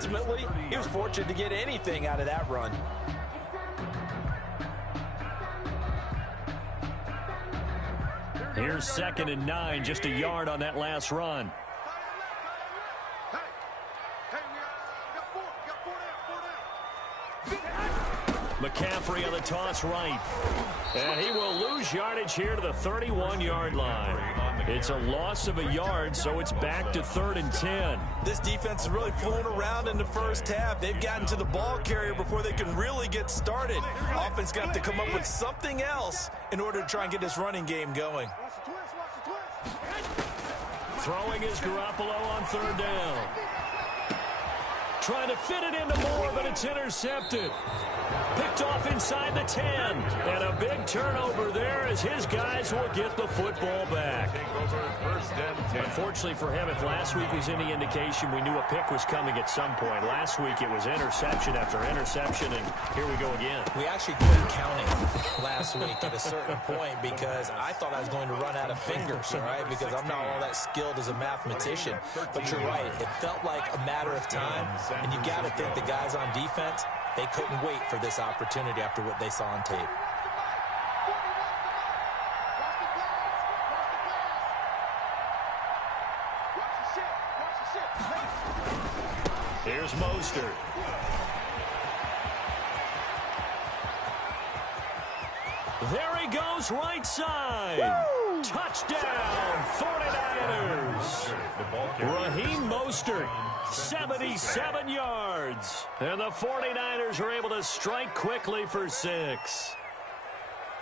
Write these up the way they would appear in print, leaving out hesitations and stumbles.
ultimately, he was fortunate to get anything out of that run. Here's 2nd and 9, just a yard on that last run. McCaffrey on the toss right. And he will lose yardage here to the 31-yard line. It's a loss of a yard, so it's back to 3rd and 10. This defense is really fooling around in the first half. They've gotten to the ball carrier before they can really get started. Offense got to come up with something else in order to try and get this running game going. Throwing is Garoppolo on 3rd down. Trying to fit it into Moore, but it's intercepted. Picked off inside the 10. And a big turnover there as his guys will get the football back. Unfortunately for him, if last week was any indication, we knew a pick was coming at some point. Last week it was interception after interception, and here we go again. We actually quit counting last week at a certain point because I thought I was going to run out of fingers, all right, because I'm not all that skilled as a mathematician. But you're right. It felt like a matter of time, and you got to think the guys on defense, they couldn't wait for this opportunity after what they saw on tape. Here's Mostert. There he goes, right side. Woo! Touchdown, 49ers. Raheem Mostert, 77 yards. And the 49ers are able to strike quickly for 6.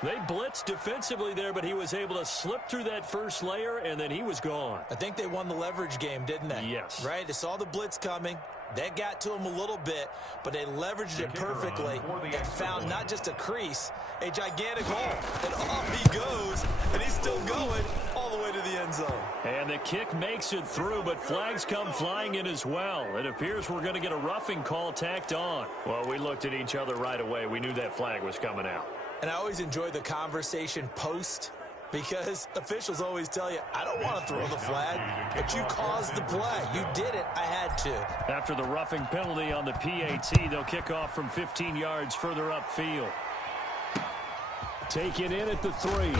They blitzed defensively there, but he was able to slip through that first layer, and then he was gone. I think they won the leverage game, didn't they? Yes. Right? They saw the blitz coming. That got to him a little bit, but they leveraged it perfectly and found not just a crease, a gigantic hole. And off he goes, and he's still going all the way to the end zone. And the kick makes it through, but flags come flying in as well. It appears we're going to get a roughing call tacked on. Well, we looked at each other right away. We knew that flag was coming out. And I always enjoy the conversation post, because officials always tell you, I don't want to throw the flag, but you caused the play. You did it. I had to. After the roughing penalty on the PAT, they'll kick off from 15 yards further upfield. Taken in at the 3.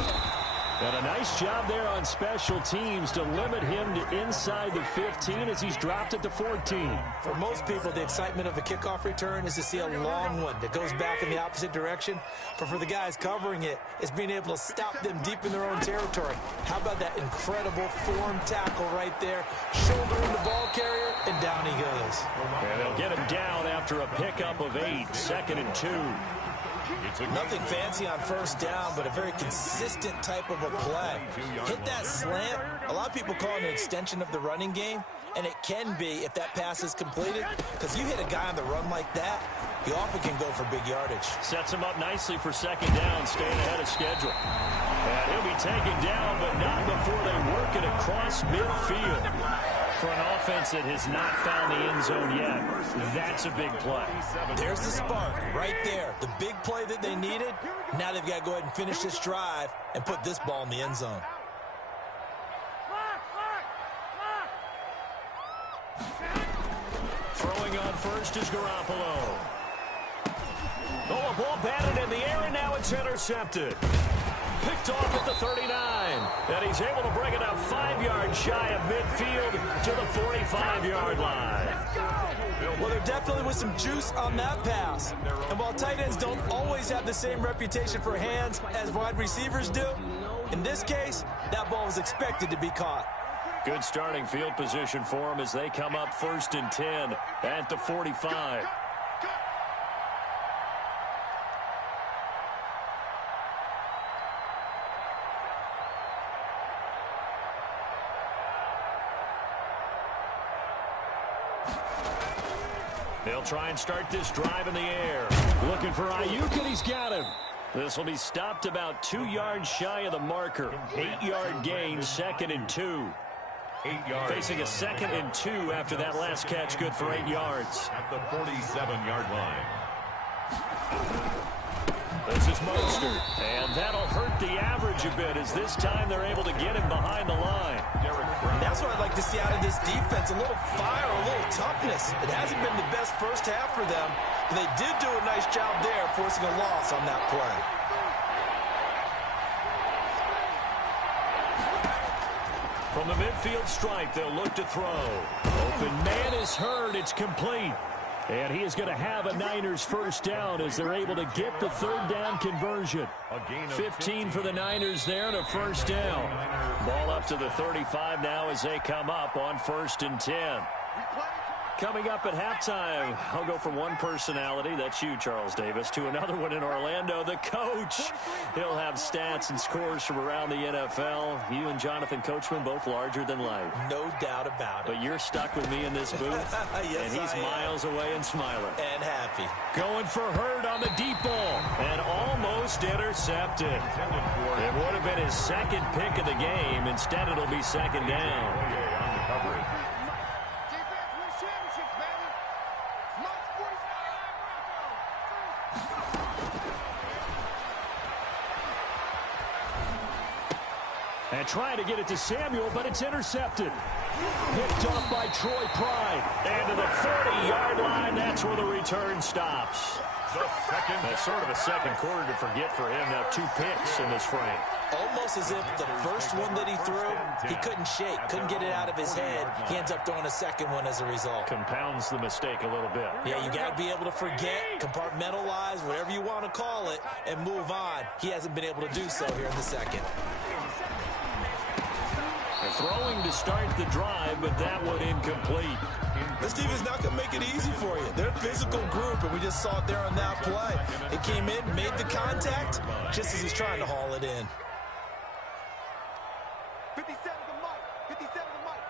And a nice job there on special teams to limit him to inside the 15 as he's dropped it to 14. For most people, the excitement of a kickoff return is to see a long one that goes back in the opposite direction. But for the guys covering it, it's being able to stop them deep in their own territory. How about that incredible form tackle right there? Shouldering the ball carrier, and down he goes. And they'll get him down after a pickup of 8, 2nd and 2. Nothing fancy on first down, but a very consistent type of a play. Hit that slant. A lot of people call it an extension of the running game, and it can be if that pass is completed, because you hit a guy on the run like that, he often can go for big yardage. Sets him up nicely for 2nd down, staying ahead of schedule. And he'll be taken down, but not before they work it across midfield. For an offense that has not found the end zone yet, that's a big play. There's the spark right there. The big play that they needed. Now they've got to go ahead and finish this drive and put this ball in the end zone. Throwing on first is Garoppolo. Oh, a ball batted in the air, and now it's intercepted. Picked off at the 39, and he's able to bring it up 5 yards shy of midfield to the 45-yard line. Well, there definitely was some juice on that pass. And while tight ends don't always have the same reputation for hands as wide receivers do, in this case, that ball was expected to be caught. Good starting field position for him as they come up 1st and 10 at the 45. They'll try and start this drive in the air. Looking for Ayuk, and he's got him. This will be stopped about 2 yards shy of the marker. 8-yard gain, 2nd and 2. 8 yards. Facing a 2nd and 2 after that last catch, good for 8 yards. At the 47-yard line. This is Mostert, and that'll hurt the average a bit as this time they're able to get him behind the line. And that's what I'd like to see out of this defense, a little fire, a little toughness. It hasn't been the best first half for them, but they did do a nice job there forcing a loss on that play. From the midfield stripe, they'll look to throw. Open man is heard. It's complete. And he is going to have a Niners first down as they're able to get the third down conversion. 15 for the Niners there and a first down. Ball up to the 35 now as they come up on 1st and 10. Coming up at halftime, I'll go from one personality, that's you, Charles Davis, to another one in Orlando, the coach. He'll have stats and scores from around the NFL. You and Jonathan Coachman both larger than life. No doubt about it. But you're stuck with me in this booth, yes, and he's miles away and smiling. And happy. Going for Hurd on the deep ball, and almost intercepted. It would have been his second pick of the game. Instead, it'll be second down. And trying to get it to Samuel, but it's intercepted. Picked off by Troy Pride. And to the 40-yard line, that's where the return stops. That's sort of a second quarter to forget for him. Now 2 picks in this frame. Almost as if the first one that he threw, he couldn't shake, couldn't get it out of his head. He ends up throwing a second one as a result. Compounds the mistake a little bit. Yeah, you got to be able to forget, compartmentalize, whatever you want to call it, and move on. He hasn't been able to do so here in the second. Throwing to start the drive, but that one incomplete. This team is not going to make it easy for you. They're a physical group, and we just saw it there on that play. It came in, made the contact, just as he's trying to haul it in. 57 to Mike. 57 to Mike.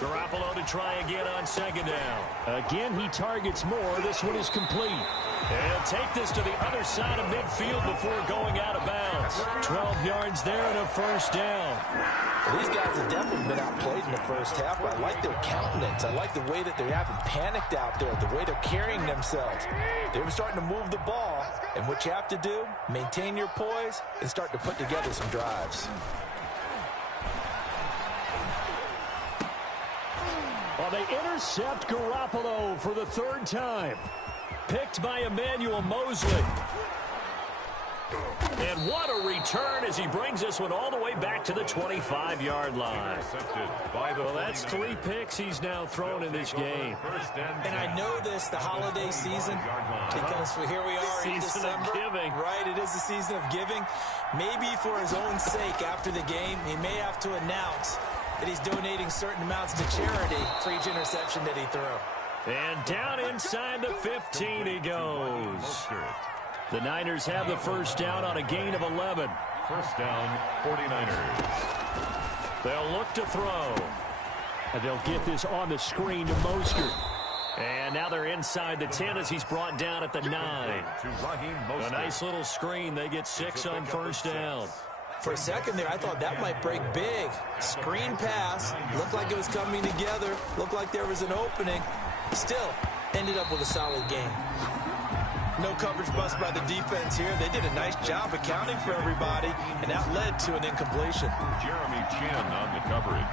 Garoppolo to try again on second down. Again, he targets more. This one is complete. He'll take this to the other side of midfield before going out of bounds. 12 yards there and a first down. Well, these guys have definitely been outplayed in the first half, but I like their countenance. I like the way that they haven't panicked out there, the way they're carrying themselves. They're starting to move the ball, and what you have to do, maintain your poise and start to put together some drives. Well, they intercept Garoppolo for the third time. Picked by Emmanuel Mosley. And what a return as he brings this one all the way back to the 25-yard line. Well, that's 3 picks he's now thrown in this game. And I know this, the holiday season, because here we are in December. Season of giving. Right, it is the season of giving. Maybe for his own sake after the game, he may have to announce that he's donating certain amounts to charity for each interception that he threw. And down inside the 15 he goes. The Niners have the first down on a gain of 11. First down, 49ers. They'll look to throw. And they'll get this on the screen to Mostert. And now they're inside the 10 as he's brought down at the 9. A nice little screen. They get 6 on first down. For a second there, I thought that might break big. Screen pass. Looked like it was coming together. Looked like there was an opening. Still, ended up with a solid game. No coverage bust by the defense here. They did a nice job accounting for everybody, and that led to an incompletion. Jeremy Chin on the coverage.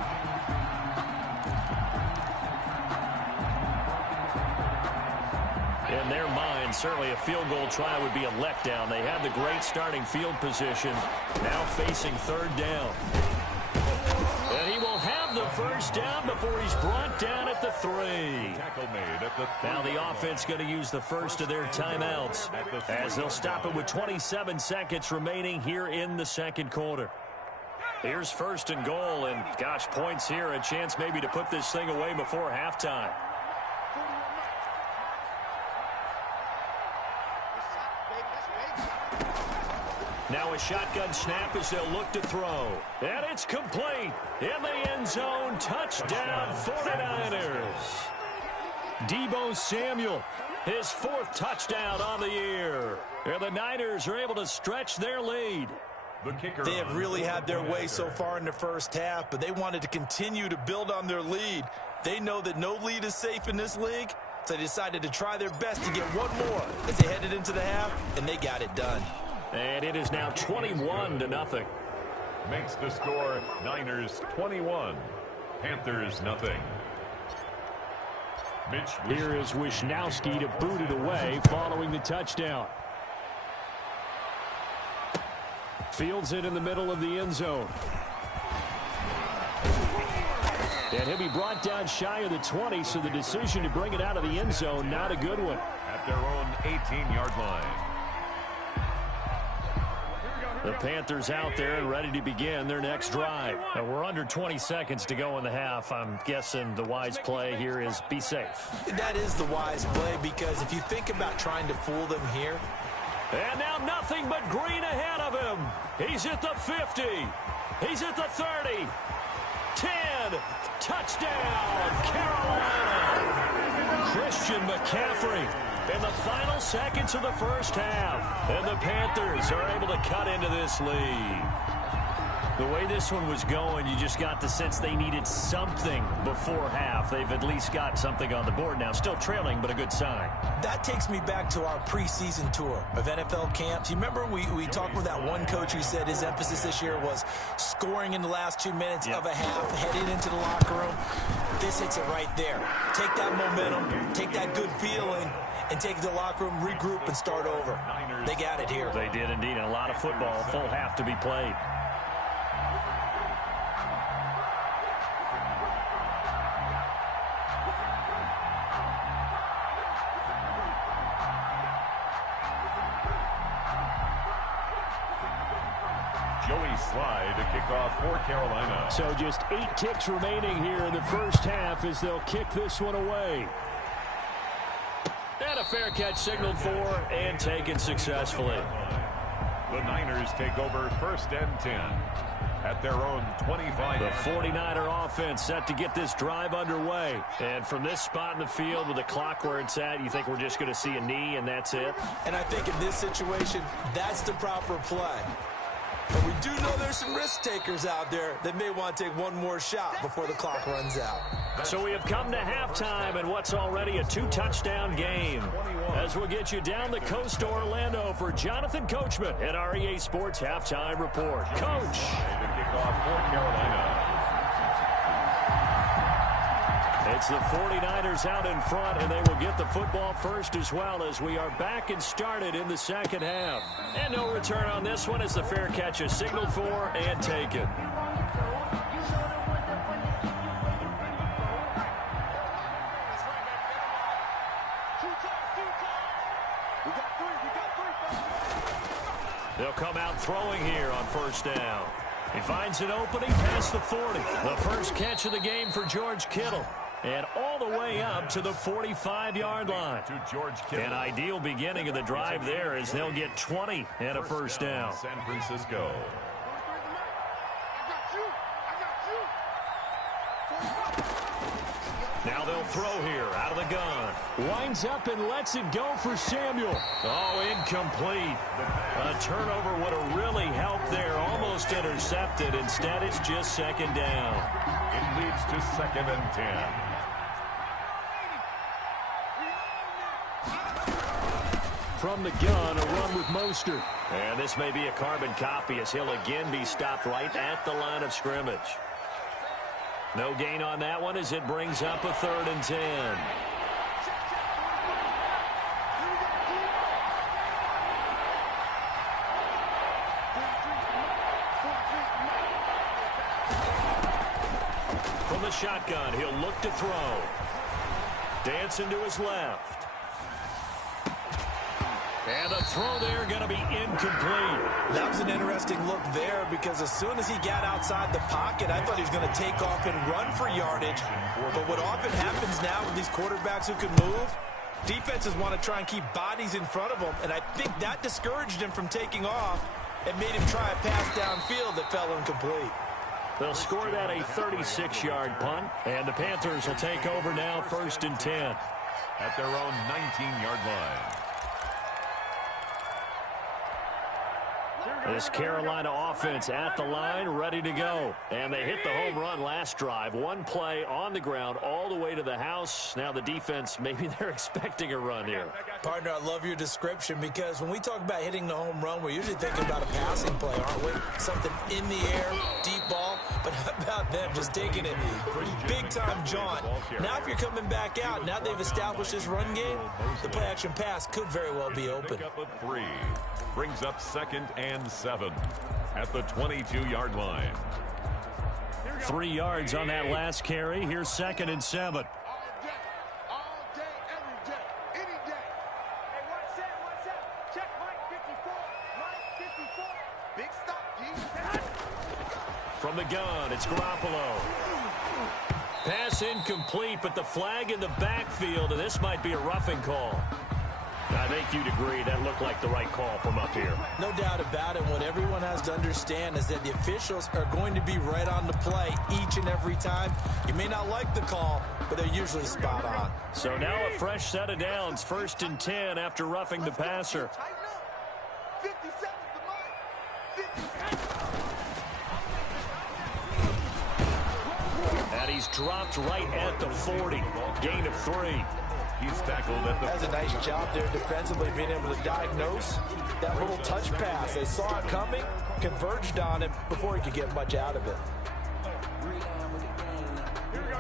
In their mind, certainly a field goal try would be a letdown. They had the great starting field position, now facing third down. And he will have the first down before he's brought down at the 3. Now the offense going to use the first of their timeouts as they'll stop it with 27 seconds remaining here in the second quarter. Here's 1st and goal, and gosh, points here, a chance maybe to put this thing away before halftime. Now a shotgun snap as they'll look to throw. And it's complete. In the end zone, touchdown 49ers. Deebo Samuel, his 4th touchdown on the year. And the Niners are able to stretch their lead. They have really had their way so far in the first half, but they wanted to continue to build on their lead. They know that no lead is safe in this league, So they decided to try their best to get one more as they headed into the half, and they got it done. And it is now 21-0. Makes the score Niners 21, Panthers nothing. Here is Wisnowski to boot it away following the touchdown. Fields it in the middle of the end zone. And he'll be brought down shy of the 20, so the decision to bring it out of the end zone, not a good one. At their own 18-yard line. The Panthers out there and ready to begin their next drive. We're under 20 seconds to go in the half. I'm guessing the wise play here is be safe. That is the wise play, because if you think about trying to fool them here. And now nothing but green ahead of him. He's at the 50. He's at the 30. 10. Touchdown, Carolina. Christian McCaffrey in the final seconds of the first half. And the Panthers are able to cut into this lead. The way this one was going, you just got the sense they needed something before half. They've at least got something on the board now. Still trailing, but a good sign. That takes me back to our preseason tour of NFL camps. You remember we talked with that one coach who said his emphasis this year was scoring in the last 2 minutes of a half, heading into the locker room. This hits it right there. Take that momentum, take that good feeling, and take it to the locker room, regroup, and start over. They got it here. They did indeed. And a lot of football, full half to be played. Slide to kick off for Carolina. So just 8 ticks remaining here in the first half as they'll kick this one away. And a fair catch signaled for and taken successfully. The Niners take over 1st and 10 at their own 25. The 49er offense set to get this drive underway. And from this spot in the field with the clock where it's at, you think we're just going to see a knee and that's it? And I think in this situation, that's the proper play. But we do know there's some risk takers out there that may want to take one more shot before the clock runs out. So we have come to halftime in what's already a 2-touchdown game. As we'll get you down the coast to Orlando for Jonathan Coachman at our EA Sports Halftime Report. Coach. To kick off for Carolina. It's the 49ers out in front, and they will get the football first as well as we are back and started in the second half. And no return on this one as the fair catch is signaled for and taken. They'll come out throwing here on first down. He finds an opening past the 40. The first catch of the game for George Kittle. And all the way up to the 45-yard line. To George Kittle. An ideal beginning of the drive there as they'll get 20 and a first down. San Francisco. Now they'll throw here out of the gun. Winds up and lets it go for Samuel. Oh, incomplete. A turnover would have really helped there. Almost intercepted. Instead, it's just second down. It leads to 2nd and 10. From the gun, a run with Mostert. And this may be a carbon copy as he'll again be stopped right at the line of scrimmage. No gain on that one as it brings up a 3rd and 10. From the shotgun, he'll look to throw. Dancing to his left. And the throw there going to be incomplete. That was an interesting look there because as soon as he got outside the pocket, I thought he was going to take off and run for yardage. But what often happens now with these quarterbacks who can move, defenses want to try and keep bodies in front of them. And I think that discouraged him from taking off and made him try a pass downfield that fell incomplete. They'll score that a 36-yard punt. And the Panthers will take over now 1st and 10. At their own 19-yard line. This Carolina offense at the line, ready to go. And they hit the home run last drive. One play on the ground all the way to the house. Now the defense, maybe they're expecting a run here. Partner, I love your description because when we talk about hitting the home run, we're usually thinking about a passing play, aren't we? Something in the air, deep ball. But how about them just taking it big-time jaunt? Now if you're coming back out, now they've established this run game, the play-action pass could very well be open. Pick up a 3. Brings up 2nd and 7 at the 22-yard line. 3 yards on that last carry. Here's 2nd and 7. All day, every day, any day. Hey, watch out. Check Mike 54. Mike 54. Big stop, G. From the gun, it's Garoppolo. Pass incomplete, but the flag in the backfield, and this might be a roughing call. I think you'd agree that looked like the right call from up here. No doubt about it. What everyone has to understand is that the officials are going to be right on the play each and every time. You may not like the call, but they're usually spot on. So now a fresh set of downs, 1st and 10 after roughing the passer. 57's the Mike. 57. And he's dropped right at the 40. Gain of 3. He's tackled at the... That's a nice job there defensively, being able to diagnose that little touch pass. They saw it coming, converged on it before he could get much out of it. Here we go.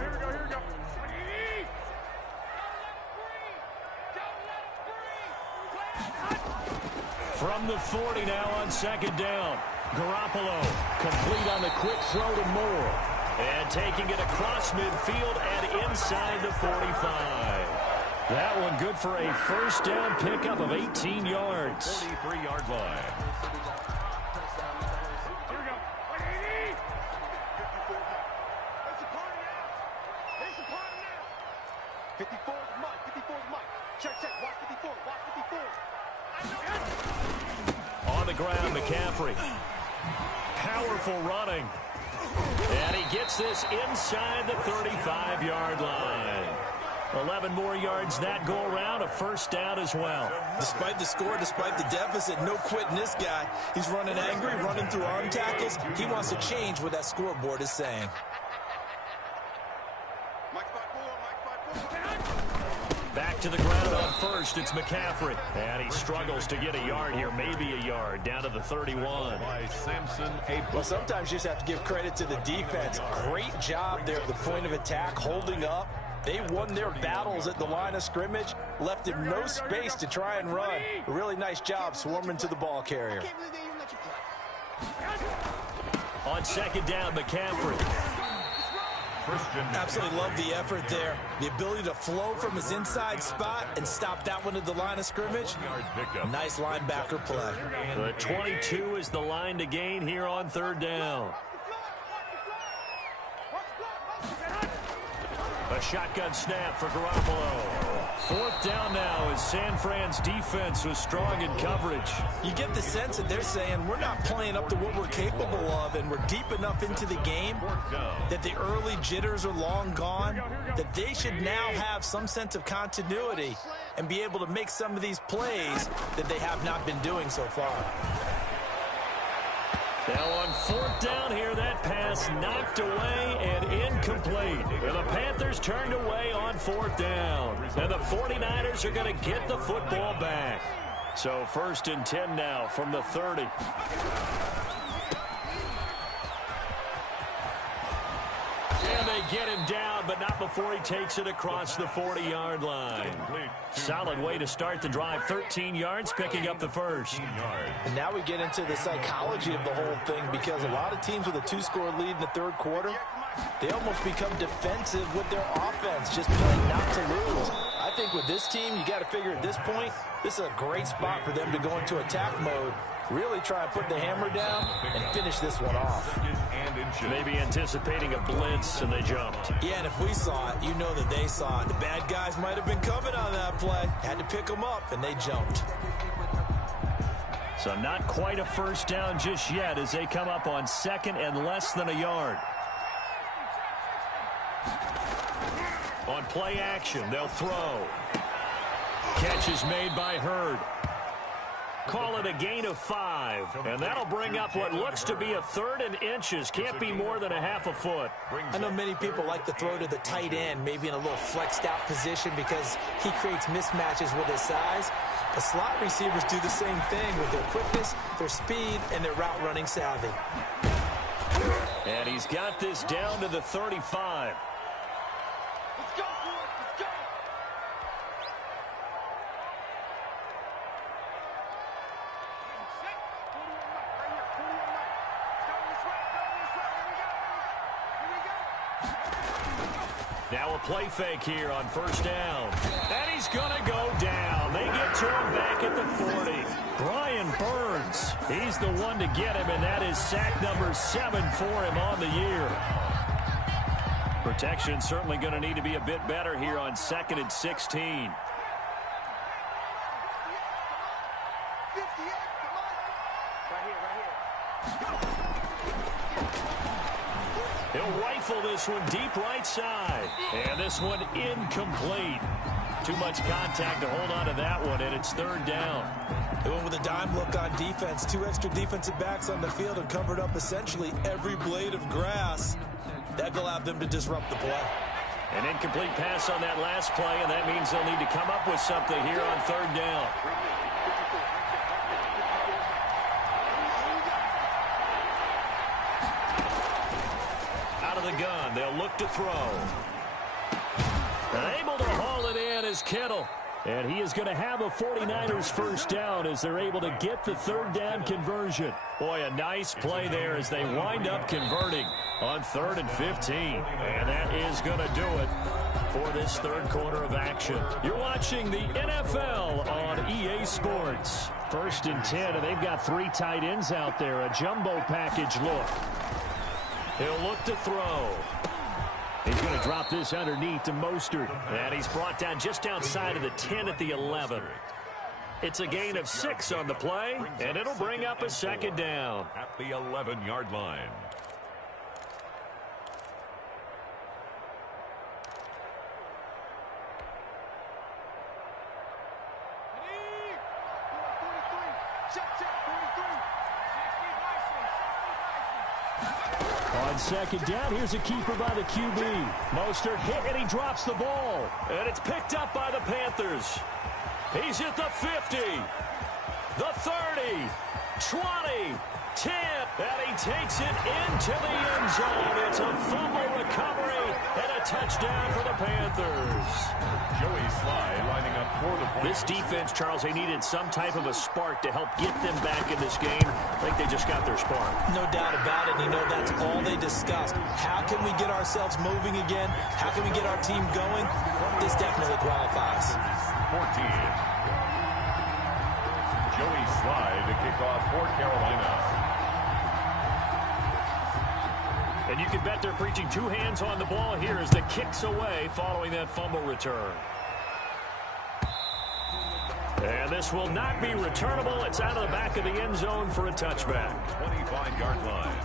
From the 40 now on 2nd down. Garoppolo complete on the quick throw to Moore. And taking it across midfield and inside the 45. That one good for a 1st down pickup of 18 yards. 43-yard line. Here we go. 54's the party now. It's the party now. 54's Mike. Check. Watch 54. On the ground, McCaffrey. Powerful running. And he gets this inside the 35-yard line. 11 more yards that go around, a 1st down as well. Despite the score, despite the deficit, no quitting this guy. He's running angry, running through arm tackles. He wants to change what that scoreboard is saying. Mike 5-4. Back to the ground on 1st, it's McCaffrey. And he struggles to get a yard here, maybe a yard, down to the 31. By Samson. Well, sometimes you just have to give credit to the defense. Great job there at the point of attack, holding up. They won their battles at the line of scrimmage, left him no space to try and run. A really nice job swarming to the ball carrier. On 2nd down, McCaffrey. Absolutely love the effort there. The ability to flow from his inside spot and stop that one at the line of scrimmage. Nice linebacker play. The 22 is the line to gain here on 3rd down. A shotgun snap for Garoppolo. 4th down now as San Fran's defense was strong in coverage. You get the sense that they're saying we're not playing up to what we're capable of, and we're deep enough into the game that the early jitters are long gone, that they should now have some sense of continuity and be able to make some of these plays that they have not been doing so far. Now on 4th down here, that pass knocked away and incomplete. And the Panthers turned away on 4th down. And the 49ers are going to get the football back. So 1st and 10 now from the 30. And they get him down, but not before he takes it across the 40-yard line. Solid way to start the drive. 13 yards, picking up the 1st. And now we get into the psychology of the whole thing, because a lot of teams with a 2-score lead in the 3rd quarter, they almost become defensive with their offense, just playing not to lose. I think with this team, you got to figure at this point, this is a great spot for them to go into attack mode, really try and put the hammer down and finish this one off. Maybe anticipating a blitz, and they jumped. Yeah, and if we saw it, you know that they saw it. The bad guys might have been coming on that play. Had to pick them up, and they jumped. So not quite a 1st down just yet as they come up on 2nd and less than a yard. On play action, they'll throw. Catch is made by Hurd. Call it a gain of 5. And that'll bring up what looks to be a 3rd and inches. Can't be more than a half a foot. I know many people like to throw to the tight end, maybe in a little flexed out position because he creates mismatches with his size. The slot receivers do the same thing with their quickness, their speed, and their route running savvy. And he's got this down to the 35. Let's go, boys. Let's go. Set. 40 on Mike. Right here. 40 on Mike. Going this way. Going this way. Here we go. Here we go. Now a play fake here on 1st down. And he's going to go down. They get to him back at the 40. Brian Burns, he's the one to get him, and that is sack number 7 for him on the year. Protection certainly going to need to be a bit better here on 2nd and 16. 58. Come on. Right here. He'll rifle this one deep right side. And this one incomplete. Too much contact to hold on to that one, and it's 3rd down. They went with a dime look on defense. 2 extra defensive backs on the field and covered up essentially every blade of grass. That allowed them to disrupt the play. An incomplete pass on that last play, and that means they'll need to come up with something here on 3rd down. Out of the gun, they'll look to throw. Able to haul it in is Kittle. And he is going to have a 49ers 1st down as they're able to get the 3rd down conversion. Boy, a nice play there as they wind up converting on 3rd and 15. And that is going to do it for this 3rd quarter of action. You're watching the NFL on EA Sports. 1st and 10, and they've got 3 tight ends out there. A jumbo package look. He'll look to throw. He's going to drop this underneath to Mostert. And he's brought down just outside of the 10 at the 11. It's a gain of 6 on the play, and it'll bring up a 2nd down. At the 11-yard line. On 2nd down, here's a keeper by the QB. Mostert hit, and he drops the ball. And it's picked up by the Panthers. He's at the 50, the 30, 20, 10, and he takes it into the end zone. It's a fumble recovery and a touchdown for the Panthers. Joey Sly lining up for the point. This defense, Charles, they needed some type of a spark to help get them back in this game. I think they just got their spark. No doubt about it. You know, that's all they discussed. How can we get ourselves moving again? How can we get our team going? This definitely qualifies. 14. Joey Sly to kick off for Carolina. And you can bet they're preaching 2 hands on the ball here as the kick's away following that fumble return. And this will not be returnable. It's out of the back of the end zone for a touchback. 25-yard line.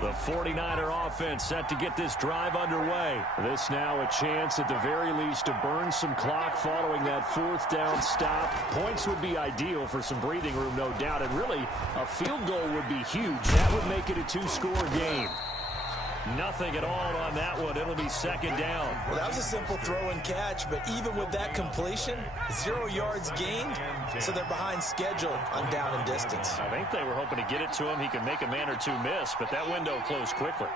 The 49er offense set to get this drive underway. This now a chance at the very least to burn some clock following that 4th down stop. Points would be ideal for some breathing room, no doubt. And really, a field goal would be huge. That would make it a 2-score game. Nothing at all on that one. It'll be 2nd down. Well, that was a simple throw and catch, but even with that completion, 0 yards gained, so they're behind schedule on down and distance. I think they were hoping to get it to him. He could make a man or 2 miss, but that window closed quickly.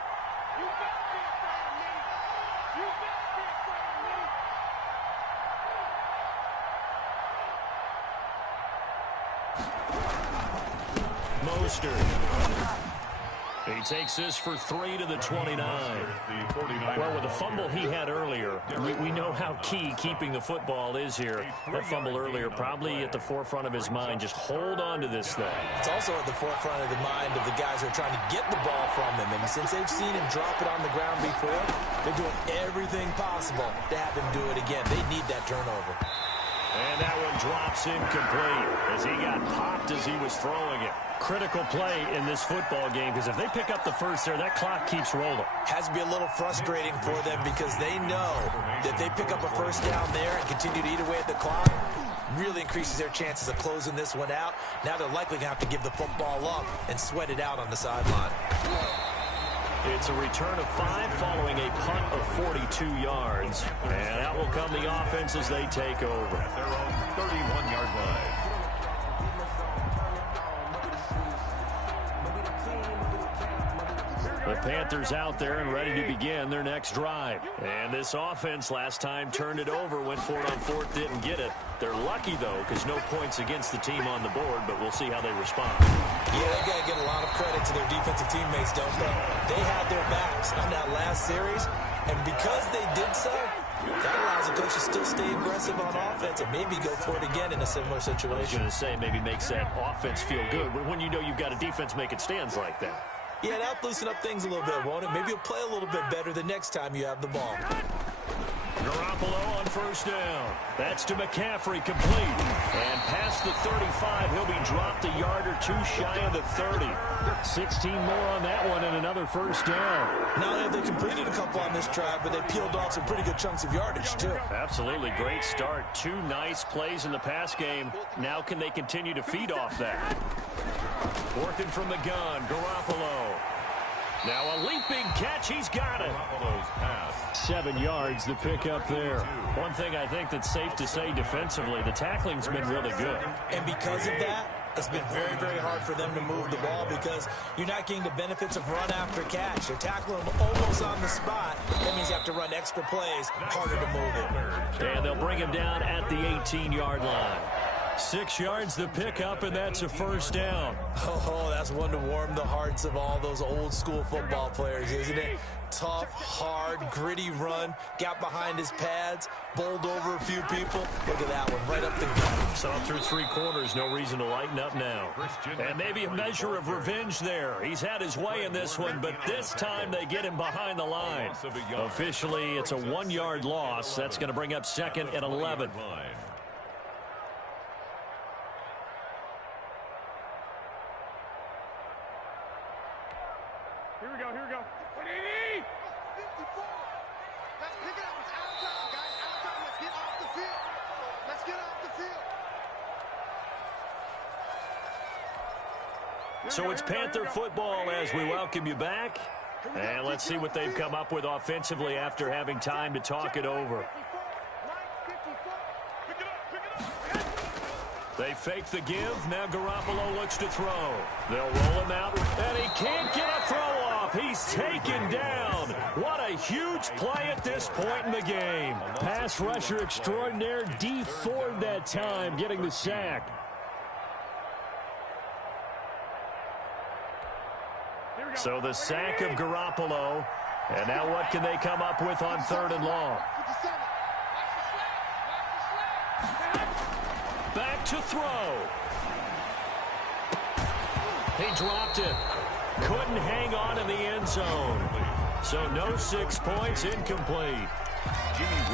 Mostert. He takes this for 3 to the 29. Well, with the fumble he had earlier, we know how key keeping the football is here. That fumble earlier probably at the forefront of his mind. Just hold on to this thing. It's also at the forefront of the mind of the guys who are trying to get the ball from him. And since they've seen him drop it on the ground before, they're doing everything possible to have him do it again. They need that turnover. And that one drops incomplete as he got popped as he was throwing it. Critical play in this football game because if they pick up the first there, that clock keeps rolling. Has to be a little frustrating for them because they know that they pick up a first down there and continue to eat away at the clock, really increases their chances of closing this one out. Now they're likely going to have to give the football up and sweat it out on the sideline. It's a return of 5 following a punt of 42 yards. And out will come the offense as they take over. At their own 31-yard line. The Panthers out there and ready to begin their next drive. And this offense last time turned it over, went for it on fourth, didn't get it. They're lucky, though, because no points against the team on the board, but we'll see how they respond. Yeah, they got to give a lot of credit to their defensive teammates, don't they? They had their backs on that last series, and because they did so, that allows the coach to still stay aggressive on offense and maybe go for it again in a similar situation. I was going to say, maybe makes that offense feel good when you know you've got a defense making stands like that. Yeah, that'll loosen up things a little bit, won't it? Maybe you'll play a little bit better the next time you have the ball. Garoppolo on first down. That's to McCaffrey, complete. And past the 35, he'll be dropped a yard or two shy of the 30. 16 more on that one and another first down. Not only have they completed a couple on this drive, but they peeled off some pretty good chunks of yardage, too. Absolutely. Great start. 2 nice plays in the pass game. Now can they continue to feed off that? Working from the gun, Garoppolo. Now a leaping catch, he's got it. Garoppolo's pass. 7 yards, the pick up there. One thing I think that's safe to say defensively, the tackling's been really good. And because of that, it's been very, very hard for them to move the ball because you're not getting the benefits of run after catch. They're tackling them almost on the spot. That means you have to run extra plays, harder to move it. And they'll bring him down at the 18-yard line. 6 yards the pickup, and that's a first down. Oh, that's one to warm the hearts of all those old-school football players, isn't it? Tough, hard, gritty run, got behind his pads, bowled over a few people. Look at that one, right up the gut. Saw through 3 quarters, no reason to lighten up now. And maybe a measure of revenge there. He's had his way in this one, but this time they get him behind the line. Officially, it's a 1-yard loss. That's going to bring up 2nd and 11. Here we go. Let's pick it up. It's out of time, guys. Out of time. Let's get off the field. Let's get off the field. So it's Panther football as we welcome you back. And let's see what they've come up with offensively after having time to talk it over. They fake the give. Now Garoppolo looks to throw. They'll roll him out, and he can't get a throw off. He's taken down. What a huge play at this point in the game. Pass rusher extraordinaire, D Ford that time, getting the sack. So the sack of Garoppolo. And now what can they come up with on 3rd and long? Back to throw. He dropped it. Couldn't hang on in the end zone. So no 6 points, incomplete.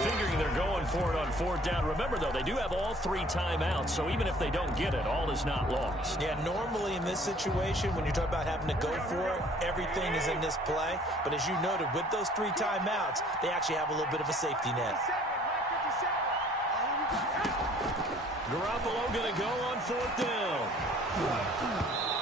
Figuring they're going for it on 4th down. Remember, though, they do have all 3 timeouts, so even if they don't get it, all is not lost. Yeah, normally in this situation, when you talk about having to go for it, everything is in this play. But as you noted, with those 3 timeouts, they actually have a little bit of a safety net. Garoppolo going to go on 4th down.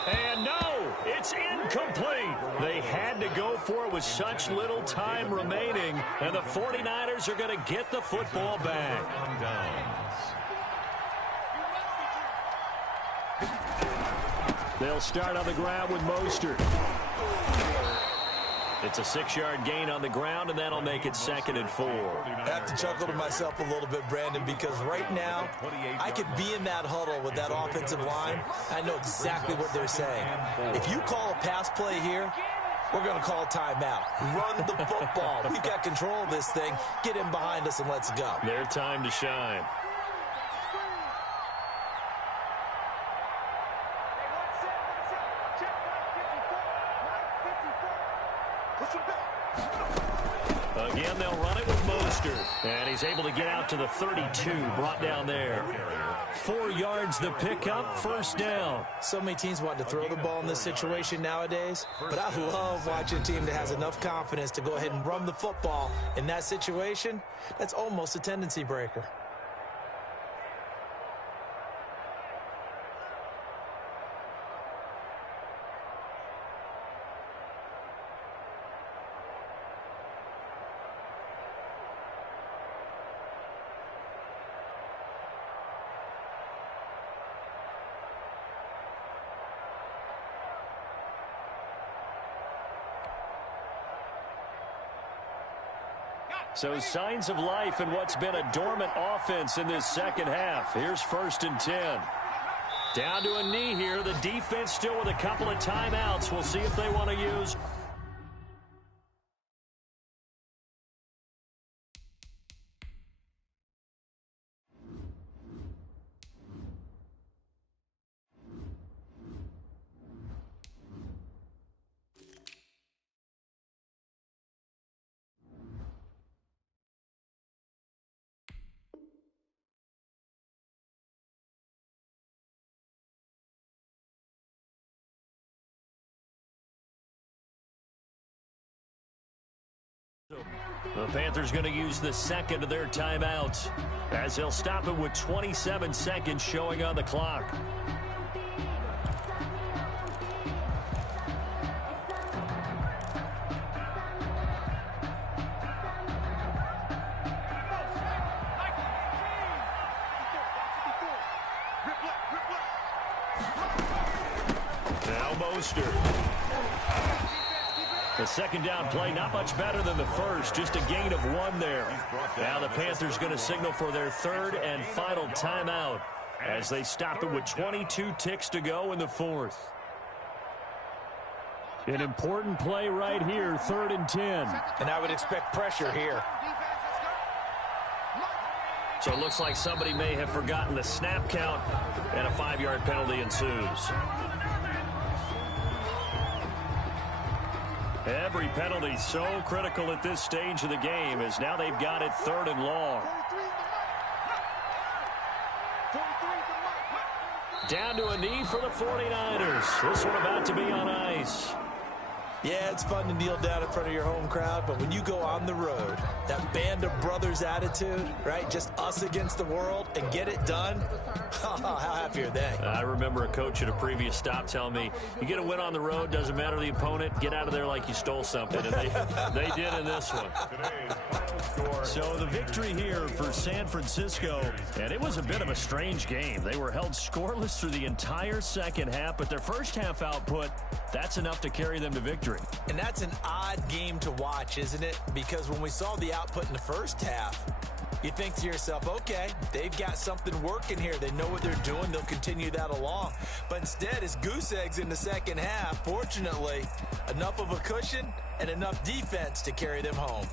And no, it's incomplete. They had to go for it with such little time remaining, and the 49ers are going to get the football back. They'll start on the ground with Mostert. It's a 6-yard gain on the ground, and that'll make it 2nd and 4. I have to chuckle to myself a little bit, Brandon, because right now I could be in that huddle with that offensive line. I know exactly what they're saying. If you call a pass play here, we're going to call a timeout. Run the football. We've got control of this thing. Get in behind us and let's go. Their time to shine. Again, they'll run it with Mostert. Mostert. And he's able to get out to the 32, brought down there. 4 yards the pickup, first down. So many teams want to throw the ball in this situation nowadays, but I love watching a team that has enough confidence to go ahead and run the football in that situation. That's almost a tendency breaker. So signs of life in what's been a dormant offense in this second half. Here's 1st and 10. Down to a knee here. The defense still with a couple of timeouts. We'll see if they want to use. The Panthers going to use the second of their timeouts as they'll stop it with 27 seconds showing on the clock. Now Mostert. The second down play, not much better than the first, just a gain of 1 there. Now the Panthers going to signal for their 3rd and final timeout as they stop it with 22 ticks to go in the 4th. An important play right here, 3rd and 10. And I would expect pressure here. So it looks like somebody may have forgotten the snap count, and a 5-yard penalty ensues. Every penalty so critical at this stage of the game as now they've got it 3rd and long. Down to a knee for the 49ers. This one about to be on ice. Yeah, it's fun to kneel down in front of your home crowd, but when you go on the road, that band of brothers attitude, right, just us against the world and get it done, how happy are they? I remember a coach at a previous stop telling me, you get a win on the road, doesn't matter the opponent, get out of there like you stole something, and they did in this one. So the victory here for San Francisco, and it was a bit of a strange game. They were held scoreless through the entire second half, but their first half output, that's enough to carry them to victory. And that's an odd game to watch, isn't it? Because when we saw the output in the first half, you think to yourself, okay, they've got something working here. They know what they're doing. They'll continue that along. But instead, it's goose eggs in the second half. Fortunately, enough of a cushion and enough defense to carry them home.